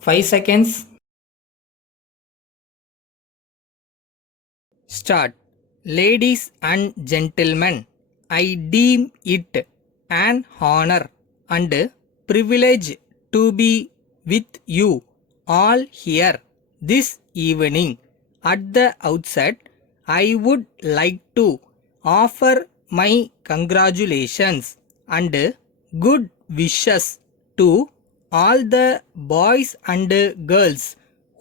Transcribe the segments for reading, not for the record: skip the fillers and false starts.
5 seconds. Start. Ladies and gentlemen, I deem it an honor and privilege to be with you all here this evening. At the outset, I would like to offer my congratulations and good wishes to all the boys and girls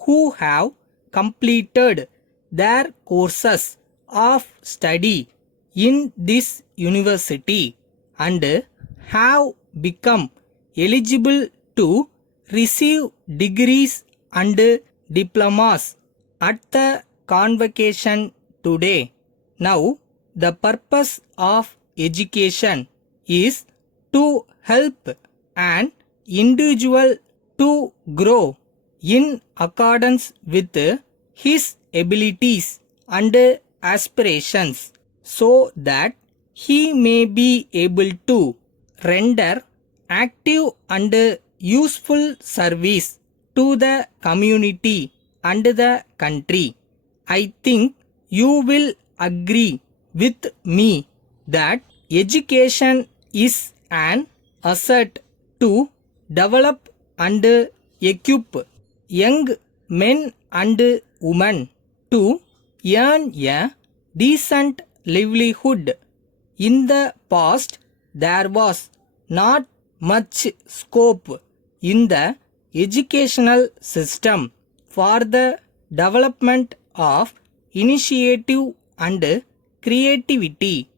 who have completed their courses of study in this university and have become eligible to receive degrees and diplomas at the convocation today. Now, the purpose of education is to help an individual to grow in accordance with his abilities and aspirations so that he may be able to render active and useful service to the community and the country. I think you will agree with me that education is an asset to develop and equip young men and women to earn a decent livelihood. In the past, there was not much scope in the educational system for the development of initiative and creativity.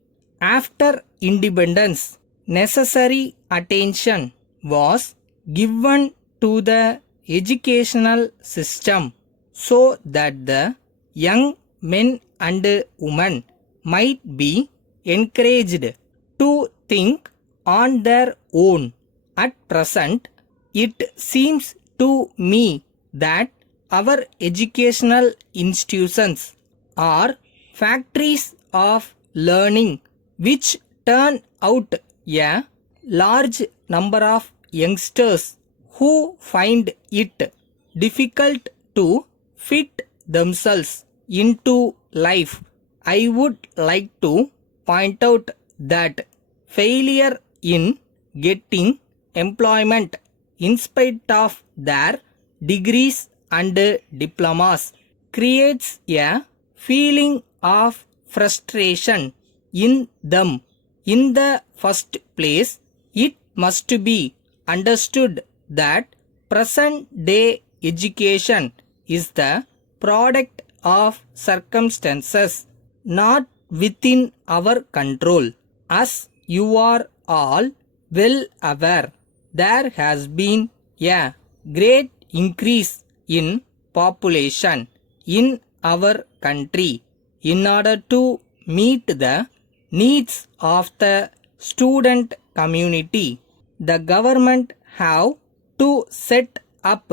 After independence, necessary attention was given to the educational system so that the young men and women might be encouraged to think on their own. At present, it seems to me that our educational institutions are factories of learning which turn out a large number of youngsters who find it difficult to fit themselves into life. I would like to point out that failure in getting employment in spite of their degrees and diplomas creates a feeling of frustration in them. In the first place, it must be understood that present day education is the product of circumstances not within our control. As you are all well aware, there has been a great increase in population in our country. In order to meet the needs of the student community, the government have to set up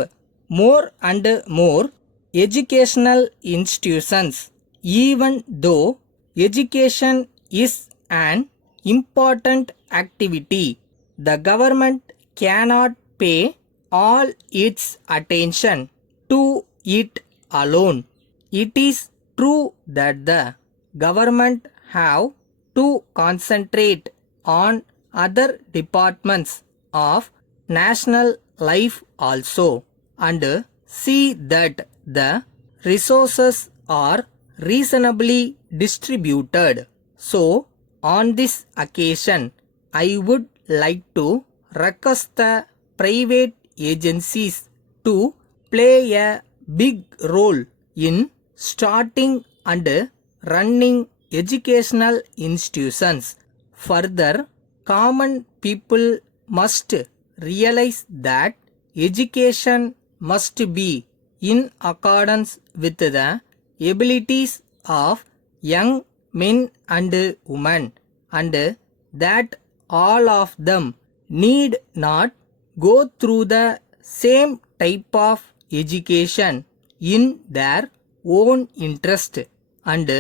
more and more educational institutions. Even though education is an important activity, the government cannot pay all its attention to it alone. It is true that the government have to concentrate on other departments of national life also and see that the resources are reasonably distributed. So, on this occasion, I would like to request the private agencies to play a big role in starting and running educational institutions. Further, common people must realize that education must be in accordance with the abilities of young men and women, and that all of them need not go through the same type of education in their own interest and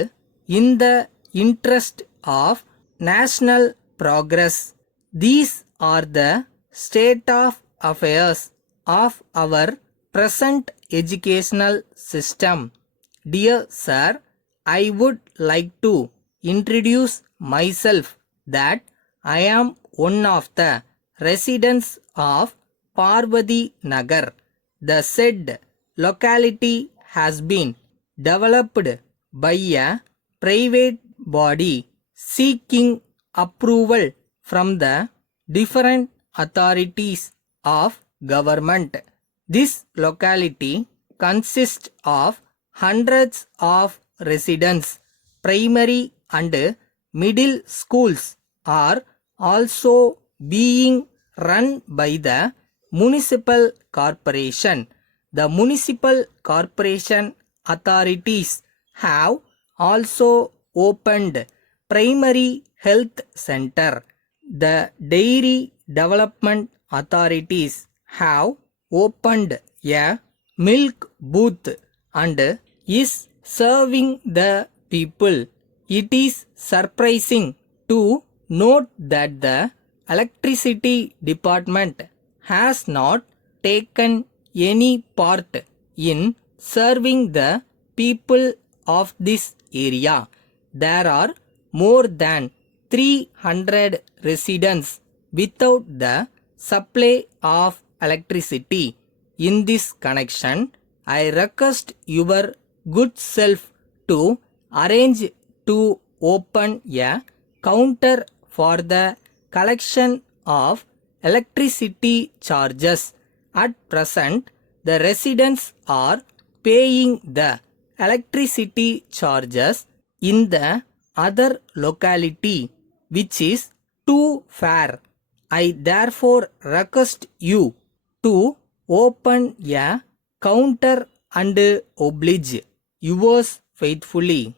in the interest of national progress. These are the state of affairs of our present educational system. Dear Sir, I would like to introduce myself that I am one of the residents of Parvati Nagar. The said locality has been developed by a private body seeking approval from the different authorities of government. This locality consists of hundreds of residents. Primary and middle schools are also being run by the municipal corporation. The municipal corporation authorities have also opened primary health center. The dairy development authorities have opened a milk booth and is serving the people. It is surprising to note that the electricity department has not taken any part in serving the people of this area. There are more than 300 residents without the supply of electricity. In this connection, I request your good self to arrange to open a counter for the collection of electricity charges. At present, the residents are paying the electricity charges in the other locality, which is too fair. I therefore request you to open a counter and oblige. Yours faithfully.